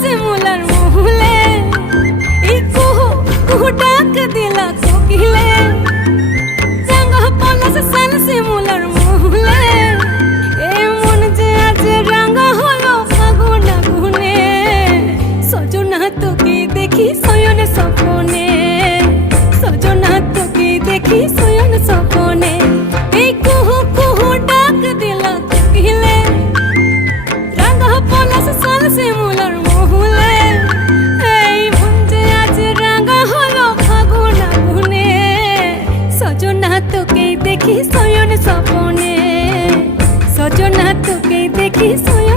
শিমুলার মহুলে এই কুহু কুহু ডাক দিলা কোকিলে রাঙা পলাশ সাল শিমুলার মহুলে এ মন যে আজ রাঙা হলো ফাগুন আগুনে সজনা তোকে দেখি শয়ন স্বপনে সজনা তোকে দেখি শয়ন স্বপনে এই কুহু কুহু ডাক দিলা কোকিলে রাঙা পলাশ সাল শিমুলার মহুলে এই মন যে আজ রাঙা হলো ফাগুন আগুনে সজনা তোকে দেখি শয়ন স্বপনে সজনা তোকে দেখি শয়ন